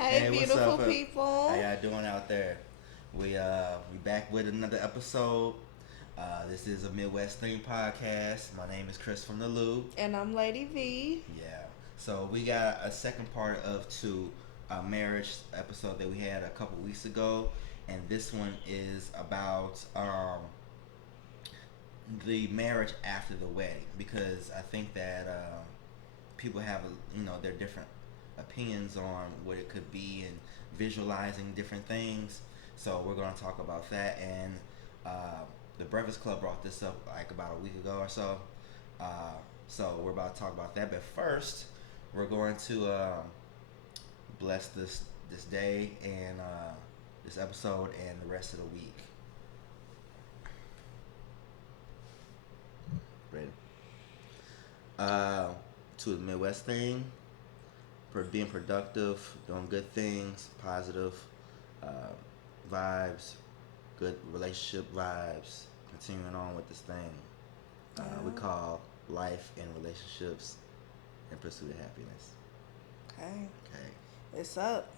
Hey, Hey, what's beautiful up? How people. y'all doing out there? We back with another episode. This is a Midwest Theme podcast. My name is Chris from the Lou. And I'm Lady V. Yeah. So we got a second part of two marriage episode that we had a couple weeks ago, and this one is about the marriage after the wedding because I think that people have their different opinions on what it could be and visualizing different things. So we're going to talk about that. And the Breakfast Club brought this up like about a week ago or so. Uh, so we're about to talk about that. But first, we're going to bless this day and this episode and the rest of the week. Ready? Uh, to the Midwest thing, for being productive, doing good things, positive uh, vibes, good relationship vibes, continuing on with this thing we Yeah. call life and relationships in pursuit of happiness. Okay. Okay. It's up.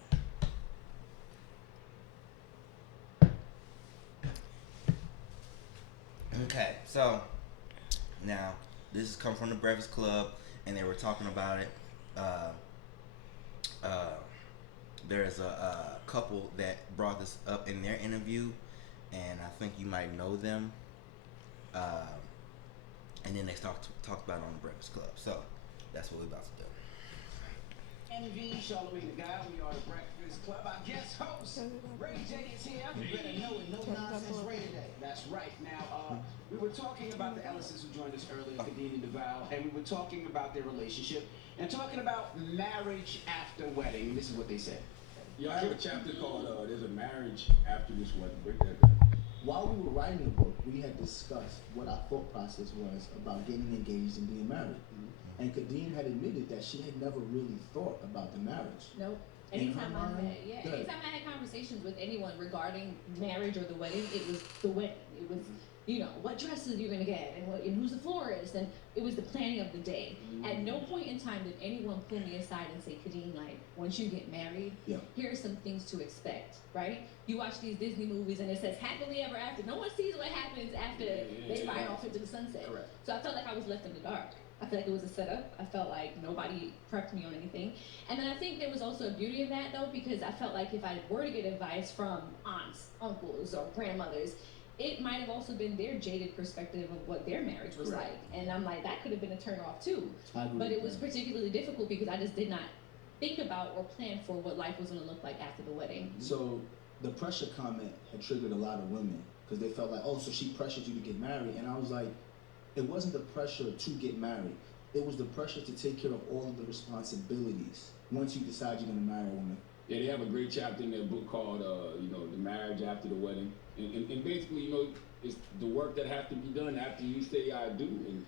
Okay. So now this has come from the Breakfast Club, and they were talking about it. Uh, uh, there's a couple that brought this up in their interview, and I think you might know them. Uh, and then they talked about it on the Breakfast Club. So that's what we're about to do. Envy, Charlamagne the Guy, we are the Breakfast Club. Our guest host, Ray J is here. You better know it, no nonsense Ray today. That's right. Now, we were talking about the Ellisons who joined us earlier, Kadeen and DeVal, and we were talking about their relationship and talking about marriage after wedding. This is what they said. Yeah, I have a chapter called "There's a Marriage After This Wedding." Break that down. While we were writing the book, we had discussed what our thought process was about getting engaged and being married. And Kadeen had admitted that she had never really thought about the marriage. Nope. In her Anytime mind, anytime I had conversations with anyone regarding marriage or the wedding, it was the wedding. It was, what dresses you're gonna get and who's the florist, and it was the planning of the day. At no point in time did anyone pull me aside and say, Kadeen, like, once you get married, Yeah. here are some things to expect, right? You watch these Disney movies and it says happily ever after. No one sees what happens after they ride off into the sunset. Correct. So I felt like I was left in the dark. I feel like it was a setup. I felt like nobody prepped me on anything. And then I think there was also a beauty of that, though, because I felt like if I were to get advice from aunts, uncles, or grandmothers, it might have also been their jaded perspective of what their marriage was Correct. like. And I'm like, that could have been a turn off, too. I agree But with it was that. particularly difficult because I just did not think about or plan for what life was going to look like after the wedding. So the pressure comment had triggered a lot of women because they felt like, oh, so she pressured you to get married. And I was like, it wasn't the pressure to get married. It was the pressure to take care of all of the responsibilities once you decide you're going to marry a woman. Yeah, they have a great chapter in their book called "The Marriage After the Wedding," and basically, it's the work that has to be done after you say "I do." And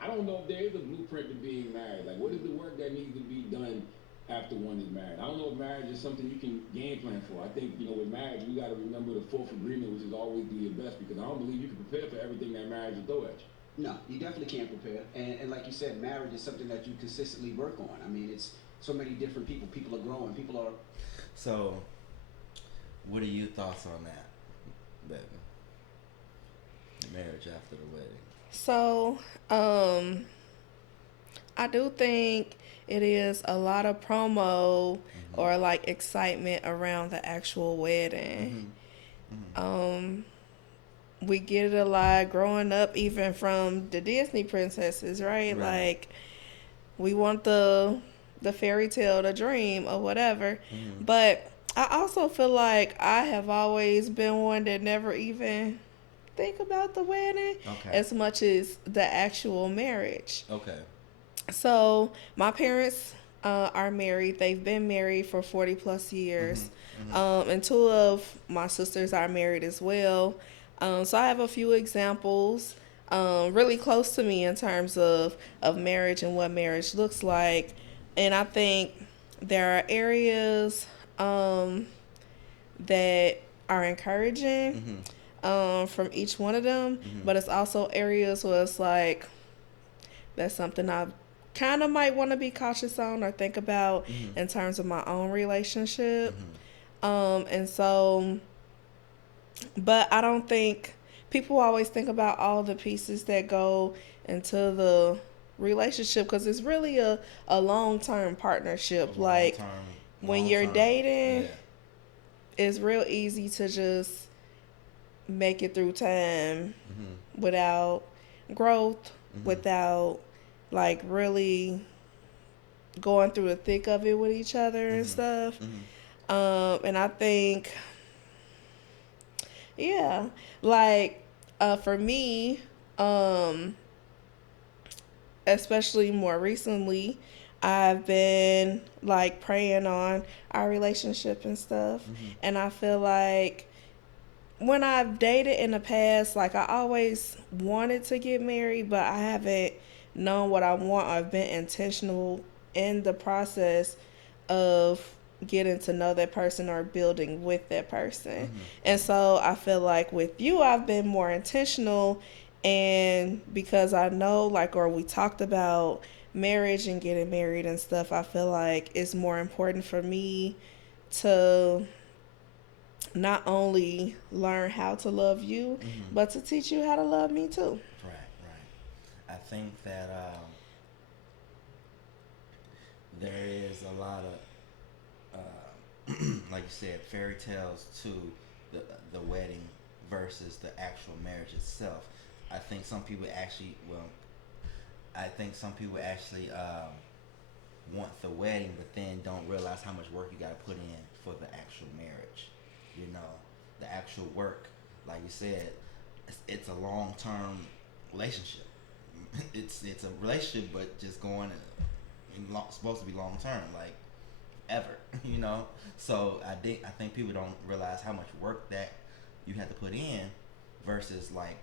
I don't know if there is a blueprint to being married. Like, what is the work that needs to be done after one is married? I don't know if marriage is something you can game plan for. I think with marriage, we got to remember the fourth agreement, which is always do your best, because I don't believe you can prepare for everything that marriage will throw at you. No, you definitely can't prepare. And like you said, marriage is something that you consistently work on. I mean, it's so many different people. People are growing. People are. So, what are your thoughts on that, baby? Marriage after the wedding. So, I do think it is a lot of promo or like excitement around the actual wedding. We get it a lot growing up, even from the Disney princesses, right? Right. Like, we want the fairy tale, the dream, or whatever. But I also feel like I have always been one that never even think about the wedding Okay. as much as the actual marriage. Okay. So my parents are married. They've been married for 40 plus years. And two of my sisters are married as well. So I have a few examples really close to me in terms of marriage and what marriage looks like. And I think there are areas that are encouraging from each one of them, but it's also areas where it's like, that's something I kind of might want to be cautious on or think about Mhm. in terms of my own relationship. Mhm. And so, but I don't think people always think about all the pieces that go into the relationship because it's really a long term partnership. A long Like term, when you're dating, Yeah. it's real easy to just make it through time Mhm. without growth, Mhm. without like really going through the thick of it with each other and Mhm. stuff. Mhm. And I think, yeah, like for me, um, especially more recently, I've been like praying on our relationship and stuff. Mhm. And I feel like when I've dated in the past, like I always wanted to get married, but I haven't known what I want. I've been intentional in the process of getting to know that person or building with that person. Mhm. And so I feel like with you, I've been more intentional. And because I know, like, or we talked about marriage and getting married and stuff, I feel like it's more important for me to not only learn how to love you, Mhm. but to teach you how to love me too. Right. Right. I think that there is a lot of, like you said, fairy tales to the the wedding versus the actual marriage itself. I think some people actually, well, I think some people actually want the wedding, but then don't realize how much work you got to put in for the actual marriage. You know, the actual work. Like you said, it's a long term relationship. It's a relationship, but just going supposed to be long term, like ever. You know, so I think people don't realize how much work that you have to put in versus like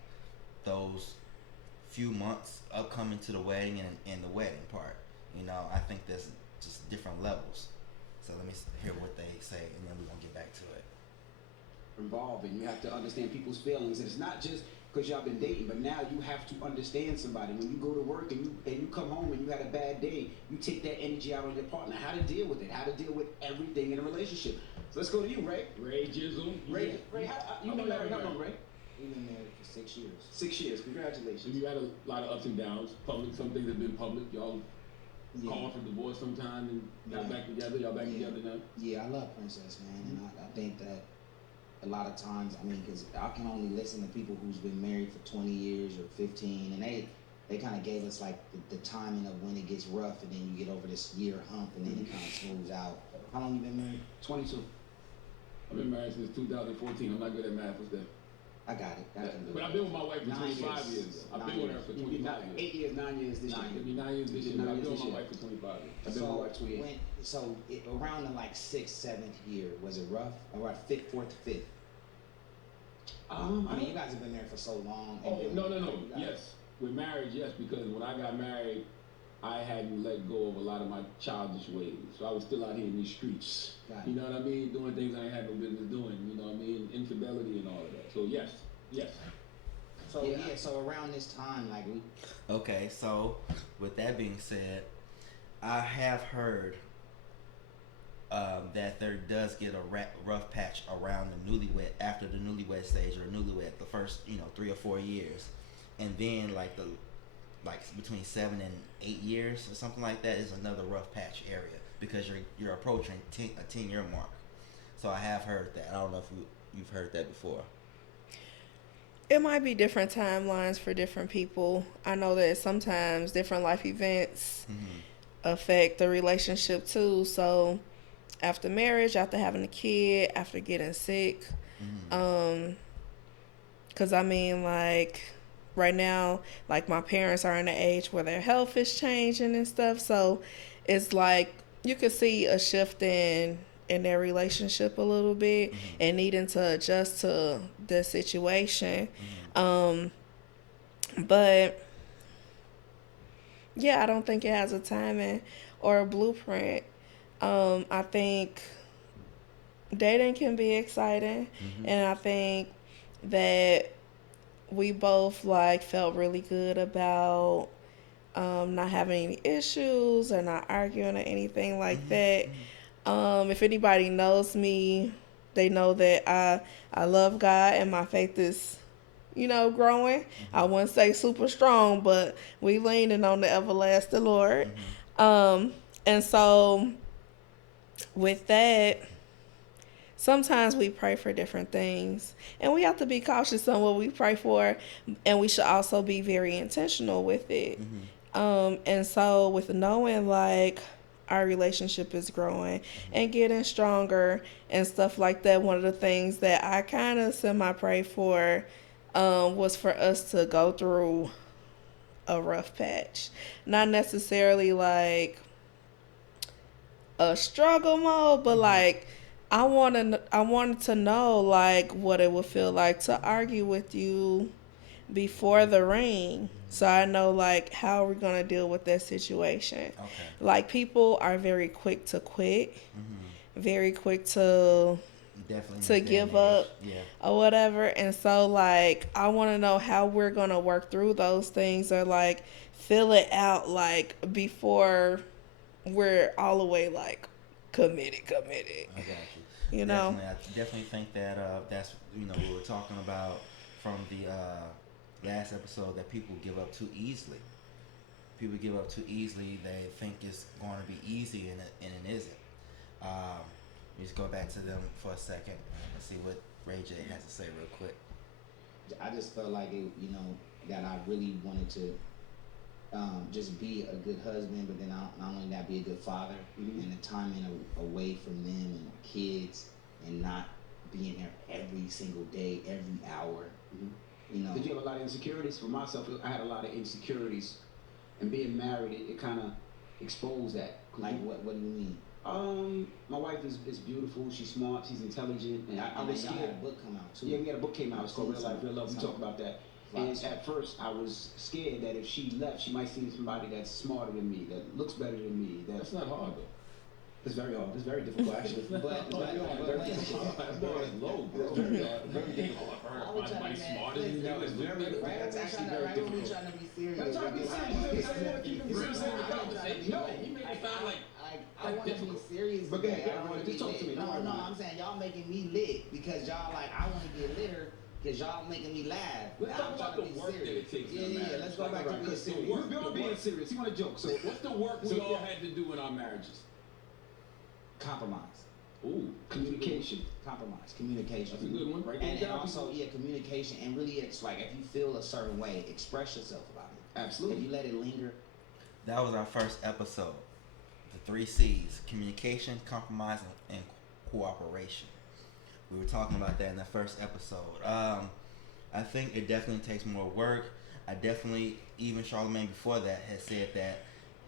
those few months upcoming to the wedding and the wedding part. You know, I think there's just different levels. So let me hear what they say, and then we're gonna get back to it. Involved, and you have to understand people's feelings. And it's not just because y'all been dating, but now you have to understand somebody. When you go to work and you come home and you had a bad day, you take that energy out on your partner. How to deal with it? How to deal with everything in a relationship? So let's go to you, Ray. Ray Jizzle. Ray, you been married how long, Ray? We've been married for 6 years. 6 years. So Congratulations. you had a lot of ups and downs. Public, some things have been public. Y'all Yeah. called for divorce sometime and got Yeah. back together. Y'all back Yeah. together now. Yeah, I love Princess, man, and I think that a lot of times, I mean, because I can only listen to people who's been married for 20 years or 15, and they kind of gave us like the timing of when it gets rough, and then you get over this year hump, and then it kind of smooths out. How long you been married? 22. I've been married since 2014. I'm not good at math. What's that? I got it. I can do But it. I've been with my wife for 9 25 years. I've been with her for You did 25 years. 8 years, 9 years this year. It'll be 9 years this year. But I've been with my wife for 25 years. I've been with my wife 2 years. Around the like 6th, 7th year, was it rough? Or about fifth, 4th, 5th? I mean, you guys have been married for so long. Oh, then no. you guys- Yes. With marriage, yes, because when I got married, I hadn't let go of a lot of my childish ways. So I was still out here in these streets. Got You it. know what I mean? Doing things I ain't had no business doing. You know what I mean? Infidelity and all of that. So yes. So so around this time, like we, Okay, so with that being said, I have heard that there does get a rough patch around the newlywed after the newlywed stage or newlywed the first 3 or 4 years, and then like between 7 and 8 years or something like that is another rough patch area because you're approaching a 10-year mark. So I have heard that. I don't know if you've heard that before. It might be different timelines for different people. I know that sometimes different life events affect the relationship too. So after marriage, after having a kid, after getting sick, because I mean, like right now, like my parents are in the age where their health is changing and stuff. So it's like you could see a shift in their relationship a little bit and needing to adjust to the situation. But yeah, I don't think it has a timing or a blueprint. I think dating can be exciting, and I think that we both like felt really good about not having any issues or not arguing or anything like Mm-hmm. that. If anybody knows me, they know that I love God and my faith is, growing. I wouldn't say super strong, but we leaning on the everlasting Lord. And so with that, sometimes we pray for different things, and we have to be cautious on what we pray for, and we should also be very intentional with it. And so with knowing like our relationship is growing and getting stronger and stuff like that, one of the things that I kind of semi pray for was for us to go through a rough patch, not necessarily like a struggle mode, but like I wanted to know like what it would feel like to argue with you before the ring, so I know like how we're gonna deal with that situation. Okay. Like people are very quick to quit, very quick Definitely. to give up Yeah. or whatever, and so like I want to know how we're gonna work through those things or like fill it out like before we're all the way like committed. I got you. You know? Definitely, I definitely think that that's what we were talking about from the last episode, that people give up too easily. People give up too easily. They think it's going to be easy, and it isn't. We just go back to them for a second and see what Ray J has to say real quick. I just felt like it, that I really wanted to just be a good husband, but then not only that, be a good father, and the timing away from them and kids, and not being here every single day, every hour. Did you have a lot of insecurities? For myself, I had a lot of insecurities, and being married, it kind of exposed that. Like what do you mean? My wife is beautiful. She's smart. She's intelligent, and I was y'all scared. had a book come out too. Yeah, we had a book came out. It's called Real Life, Real Love. We talk about that. And at first, I was scared that if she left, she might see somebody that's smarter than me, that looks better than me. That's not hard though. It's very hard. It's very difficult, actually. But That's low, bro. It's very hard. Very difficult. Somebody smarter than you is very difficult. That's actually very difficult. trying to be serious. I'm trying to be serious. I want to keep it real. No, You make it sound like I want to be serious. But today. go ahead, I wanna just be talk to lit. me. Don't No, worry. I'm saying y'all making me lit because y'all like I want to get litter because y'all making me laugh. Let's talk I'm about trying to the be work that serious. it takes in a Yeah. marriage. Let's go back to being Because the serious. work- We're being serious. You want to joke? So what's the work we all had to do in our marriages? Compromise. Ooh, communication. Compromise. Communication. That's a good one. Write And that down. also, communication. And really, it's like if you feel a certain way, express yourself about it. If Absolutely. you let it linger, That was our first episode. The 3 C's: communication, compromise, and cooperation. We were talking about that in the first episode. I think it definitely takes more work. I definitely, even Charlamagne before that had said that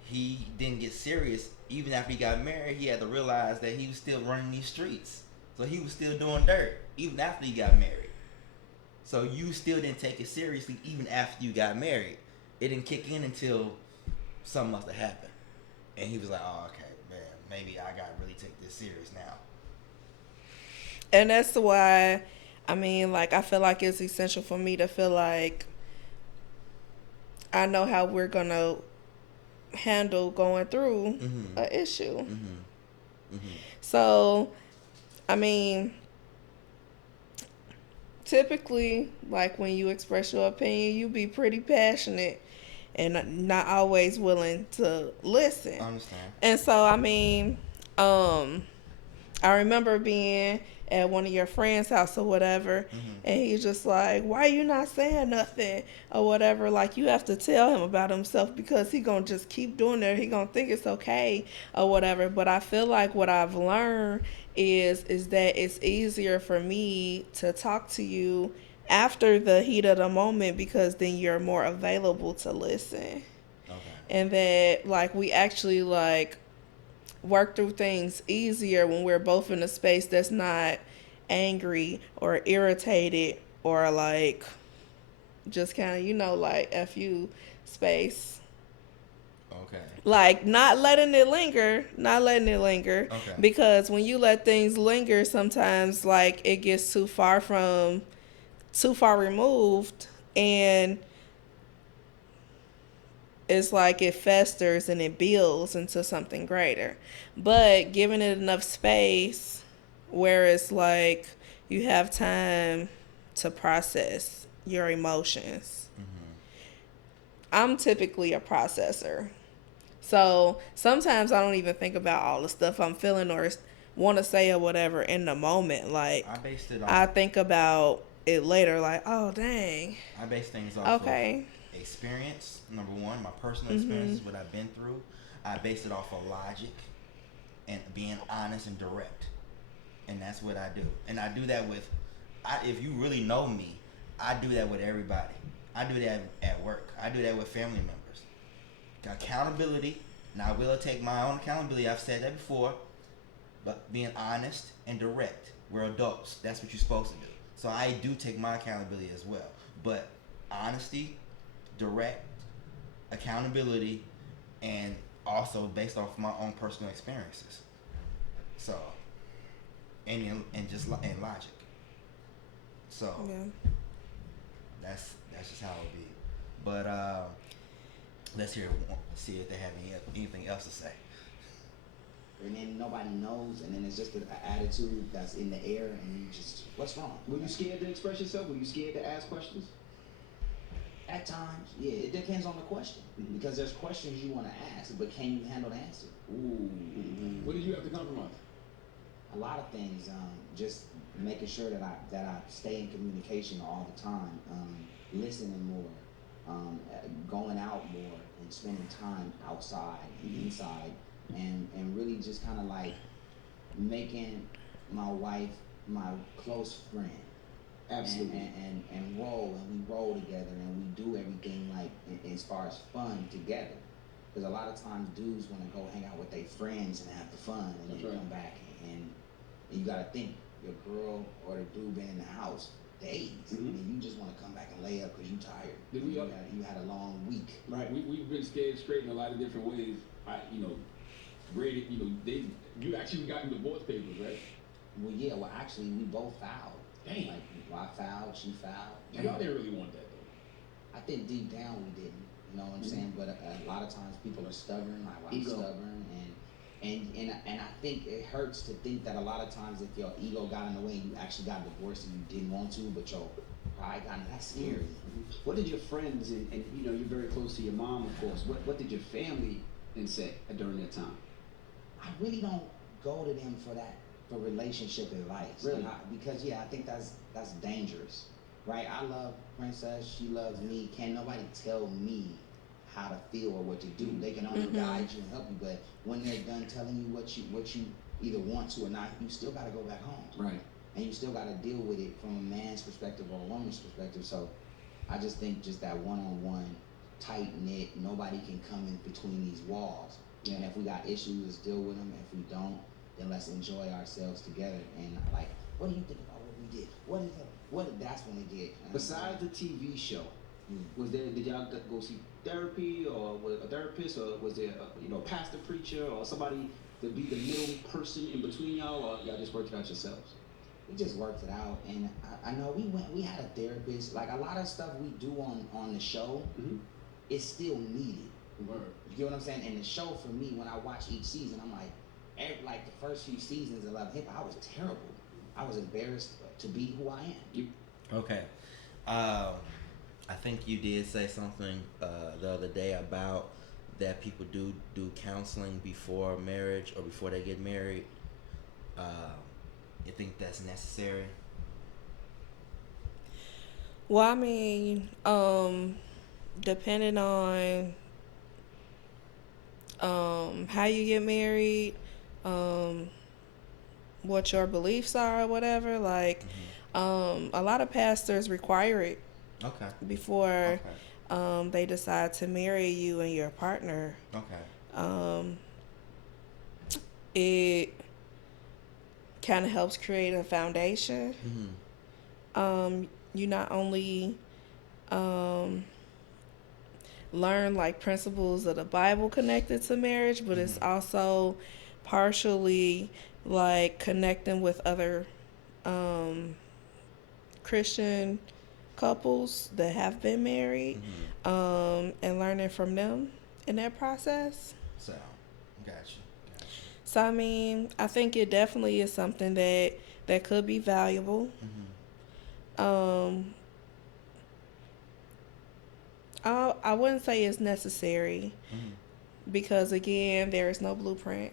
he didn't get serious. Even after he got married, he had to realize that he was still running these streets. So he was still doing dirt, even after he got married. So you still didn't take it seriously even after you got married. It didn't kick in until something must have happened. And he was like, oh, okay, man, maybe I got to really take this serious now. And that's why, I mean, like, I feel like it's essential for me to feel like I know how we're going to handle going through an issue. So, I mean, typically, like, when you express your opinion, you be pretty passionate and not always willing to listen. I understand. And so, I mean, I remember being at one of your friends' house or whatever, and he's just like, why you not saying nothing or whatever? Like, you have to tell him about himself because he gonna just keep doing it. He gonna think it's okay or whatever. But I feel like what I've learned is that it's easier for me to talk to you after the heat of the moment because then you're more available to listen. Okay. And that, like, we actually, like, work through things easier when we're both in a space that's not angry or irritated or, like, just kind of, like, F you space. Okay. Like, not letting it linger. Okay. Because when you let things linger, sometimes, like, it gets too far removed, and it's like it festers and it builds into something greater. But giving it enough space where it's like you have time to process your emotions. I'm typically a processor. So sometimes I don't even think about all the stuff I'm feeling or want to say or whatever in the moment. Like, I based it I off. think about it later, like, oh, dang. I base things off Okay. of experience. Number one, my personal experiences, what I've been through. I base it off of logic and being honest and direct, and that's what I do. And I do that with, if you really know me, I do that with everybody. I do that at work. I do that with family members. Accountability. Now I will take my own accountability. I've said that before, but being honest and direct. We're adults. That's what you're supposed to do. So I do take my accountability as well. But honesty, direct, accountability, and also based off my own personal experiences. So, and and logic. So Yeah. that's just how it be. But let's see if they have anything else to say. And then nobody knows, and then it's just an attitude that's in the air, and you just, what's wrong? Were you scared to express yourself? Were you scared to ask questions? At times, yeah, it depends on the question. Because there's questions you want to ask, but can you handle the answer? Ooh. What did you have to compromise? A lot of things, just making sure that I stay in communication all the time, listening more, going out more, and spending time outside and inside, and really just kind of like making my wife my close friend. Absolutely. And roll, and we roll together, and we do everything like as far as fun together. Because a lot of times dudes want to go hang out with their friends and have the fun, and That's then right. come back, and you gotta think your girl or the dude been in the house days, Mhm. and you just want to come back and lay up because you tired. Did we You had a long week. Right. We've been scared straight in a lot of different ways. Rated, you actually got in divorce papers, right? Well, yeah. Well, actually, we both fouled. Dang. Like, I fouled, she fouled. Y'all didn't really want that though. I think deep down we didn't. You know what I'm saying? But a lot of times people are stubborn. Like, I'm Ego. stubborn, and I think it hurts to think that a lot of times if your ego got in the way, you actually got divorced and you didn't want to, but your pride got in. That's scary. What did your friends and you're very close to your mom, of course. What did your family then say during that time? I really don't go to them for relationship advice. Really? Because I think that's dangerous, right? I love Princess. She loves me. Can't nobody tell me how to feel or what to do. They can only guide you and help you, but when they're done telling you what you either want to or not, you still got to go back home. Right. And you still got to deal with it from a man's perspective or a woman's perspective. So I just think just that one-on-one, tight-knit, nobody can come in between these walls. Yeah. And if we got issues, let's deal with them. If we don't, then let's enjoy ourselves together. And like, what do you think about what we did? That's when we did. Besides the TV show, did y'all go see therapy or was a therapist, or was there a pastor, preacher, or somebody to be the middle person in between y'all, or y'all just worked it out yourselves? We just worked it out, and I know we had a therapist. Like, a lot of stuff we do on the show, it's still needed. Word. You get what I'm saying? And the show, for me, when I watch each season, I'm like, like the first few seasons of Love and Hip Hop, I was terrible. I was embarrassed to be who I am. Okay. I think you did say something the other day about that people do counseling before marriage or before they get married. You think that's necessary? Well, I mean, depending on how you get married, what your beliefs are or whatever, like, a lot of pastors require it Okay. before Okay. they decide to marry you and your partner. Okay. It kind of helps create a foundation. You not only learn like principles of the Bible connected to marriage, but it's also partially like connecting with other Christian couples that have been married, and learning from them. in that process. So, gotcha. So I mean, I think it definitely is something that could be valuable. Um, I wouldn't say it's necessary because again, there is no blueprint.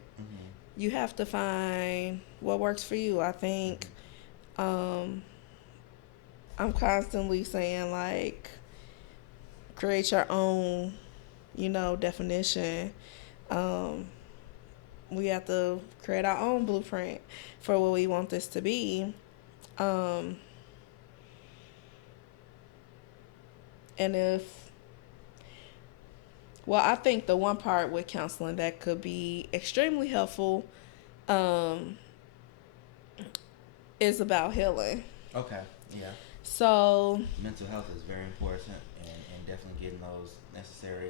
You have to find what works for you. I think I'm constantly saying like create your own, definition. We have to create our own blueprint for what we want this to be. And I think the one part with counseling that could be extremely helpful is about healing. Okay, yeah. So Mental health is very important, and definitely getting those necessary.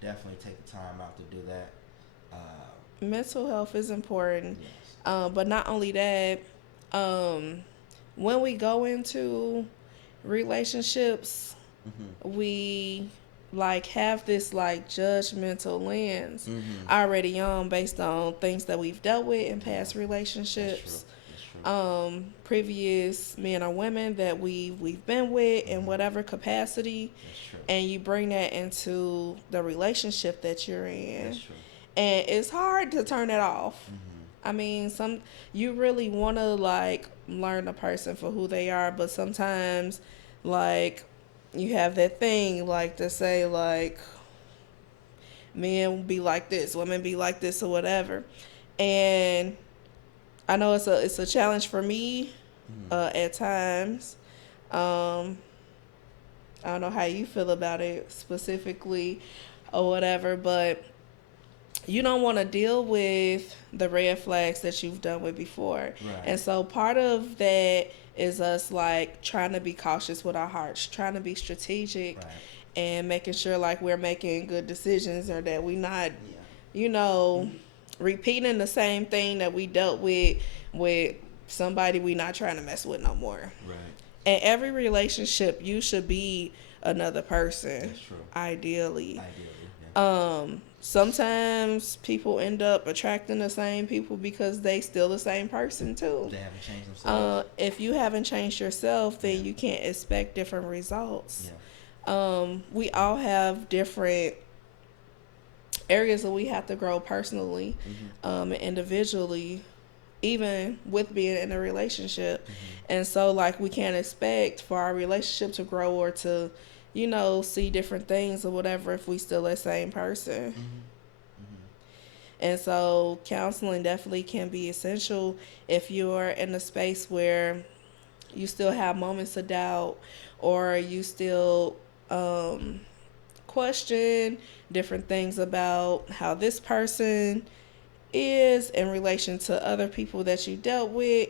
Definitely take the time out to do that. mental health is important. Yes. But not only that, when we go into relationships, we like have this like judgmental lens already on based on things that we've dealt with in past relationships. That's true. Previous men or women that we've been with in whatever capacity, That's true. and you bring that into the relationship that you're in. That's true. And it's hard to turn it off. I mean, you really want to like learn a person for who they are, but sometimes like you have that thing like to say like men be like this, women be like this or whatever. And I know it's a challenge for me at times. I don't know how you feel about it specifically or whatever, but you don't want to deal with the red flags that you've done with before. Right. And so part of that is us like trying to be cautious with our hearts, trying to be strategic, Right. and making sure like we're making good decisions, or that we not, Yeah. repeating the same thing that we dealt with somebody we not trying to mess with no more. Right. In every relationship, you should be another person. That's true. Ideally. Yeah. Sometimes people end up attracting the same people because they still the same person too. They haven't changed themselves. If you haven't changed yourself, then you can't expect different results. Yeah. We all have different areas that we have to grow personally, and individually, even with being in a relationship. And so like we can't expect for our relationship to grow or to see different things or whatever if we still the same person. And so counseling definitely can be essential if you're in a space where you still have moments of doubt, or you still question different things about how this person is in relation to other people that you dealt with,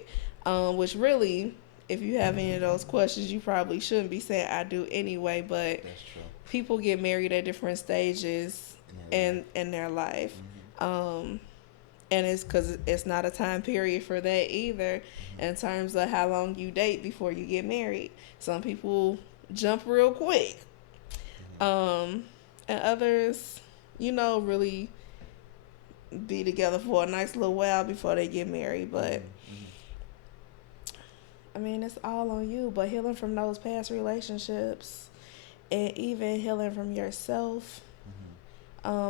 which really, if you have any of those questions, you probably shouldn't be saying I do anyway, but That's true. people get married at different stages in their life. And it's because it's not a time period for that either in terms of how long you date before you get married. Some people jump real quick. And others, really be together for a nice little while before they get married. But I mean, it's all on you. But healing from those past relationships, and even healing from yourself,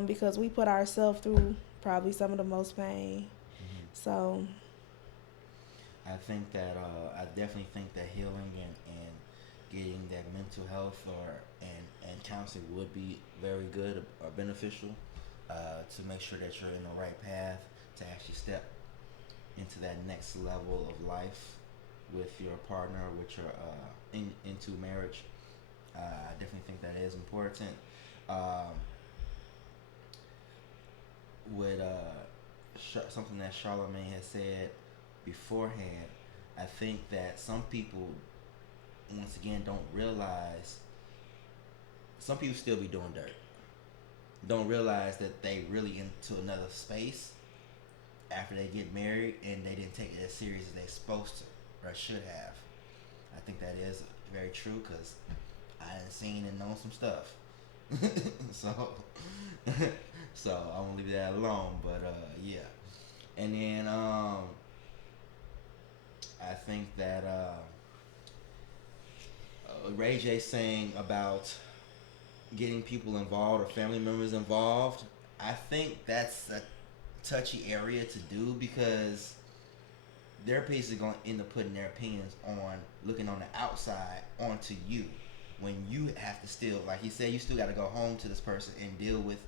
because we put ourselves through probably some of the most pain. So I think that I definitely think that healing and getting that mental health and counseling would be very good or beneficial to make sure that you're in the right path to actually step into that next level of life with your partner, with your into marriage. I definitely think that is important. With something that Charlamagne has said beforehand, I think that some people, once again, don't realize. Some people still be doing dirt. Don't realize that they really into another space after they get married, and they didn't take it as serious as they supposed to or should have. I think that is very true because I done seen and known some stuff so so I'm gonna leave that alone. But yeah, and then I think that Ray J saying about getting people involved or family members involved. I think that's a touchy area to do because they're basically going to end up putting their opinions on looking on the outside onto you when you have to still, like he said, you still got to go home to this person and deal with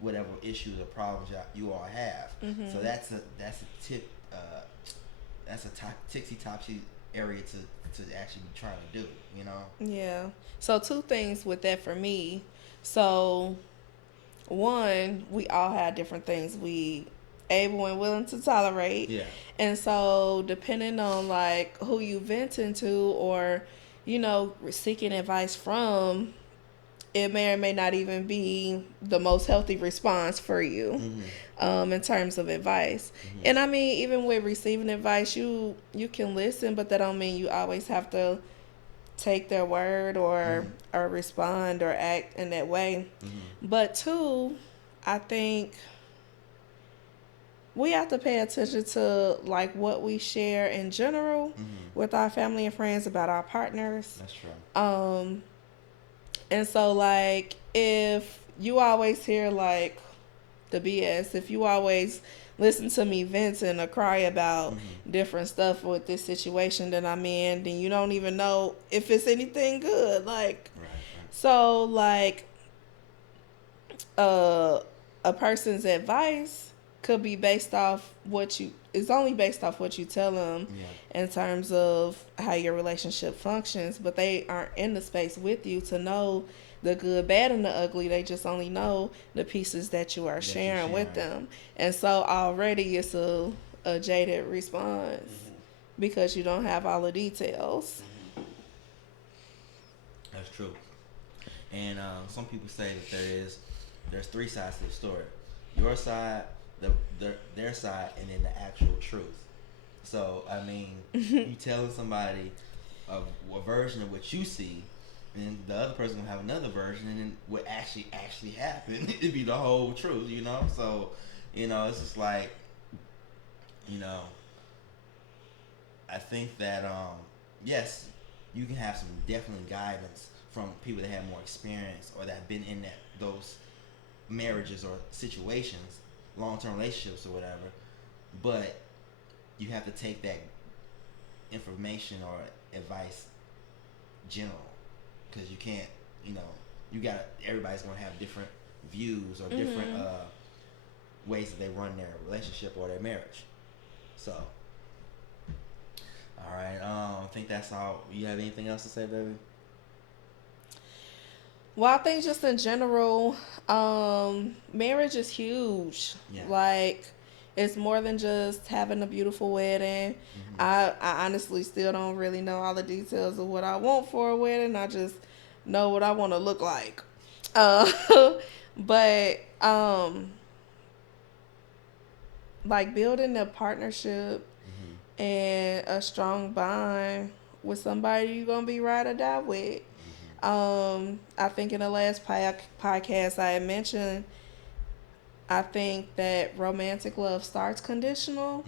whatever issues or problems you all have. Mm-hmm. So that's a tip that's a tixy topsy area to actually be trying to do, you know. Yeah. So two things with that for me. So one, we all have different things we able and willing to tolerate. Yeah. And so depending on like who you venting to or, seeking advice from, it may or may not even be the most healthy response for you. Mm-hmm. In terms of advice. Mm-hmm. And I mean, even with receiving advice, you can listen, but that don't mean you always have to take their word or respond or act in that way. Mm-hmm. But two, I think we have to pay attention to like what we share in general with our family and friends about our partners. That's true. And so like if you always hear like the BS, if you always listen to me vent and cry about different stuff with this situation that I'm in, then you don't even know if it's anything good. Like, Right. so like a person's advice could be based off it's only based off what you tell them in terms of how your relationship functions, but they aren't in the space with you to know the good, bad, and the ugly. They just only know the pieces that you are sharing with them. And so already it's a jaded response because you don't have all the details. That's true. And some people say that there's three sides to the story: your side, their side, and then the actual truth. So I mean, you telling somebody a version of what you see, and the other person will have another version, and then what actually happened, it'd be the whole truth, you know. So, it's just like, I think that yes, you can have some definitely guidance from people that have more experience or that have been in those marriages or situations, long-term relationships or whatever, but you have to take that information or advice general, because you can't, everybody's going to have different views or different ways that they run their relationship or their marriage. So, all right, I think that's all. You have anything else to say, baby? Well, I think just in general, marriage is huge. Yeah. Like, it's more than just having a beautiful wedding. I honestly still don't really know all the details of what I want for a wedding. I just know what I want to look like. But like building a partnership and a strong bond with somebody you're gonna be ride or die with. I think in the last podcast I had mentioned, I think that romantic love starts conditional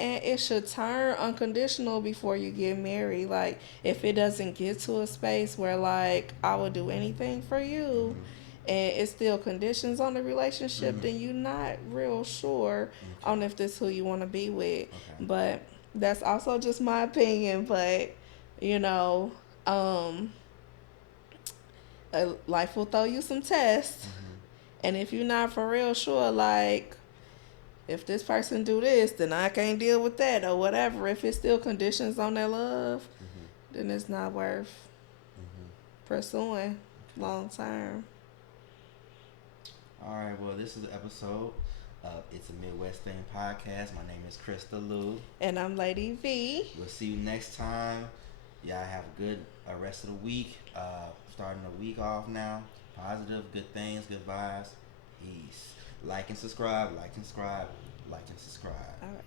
and it should turn unconditional before you get married. Like, if it doesn't get to a space where like I will do anything for you and it's still conditions on the relationship, then you're not real sure on if this who you want to be with. But that's also just my opinion. But life will throw you some tests, and if you're not for real sure, like if this person do this, then I can't deal with that or whatever. If it's still conditions on that love, then it's not worth pursuing long term. All right, well, this is the episode of It's a Midwest Thing podcast. My name is Krista Lou. And I'm Lady V. We'll see you next time. Y'all have a good rest of the week. Starting the week off now. Positive, good things, good vibes. Peace. Like and subscribe, like and subscribe, like and subscribe. All right.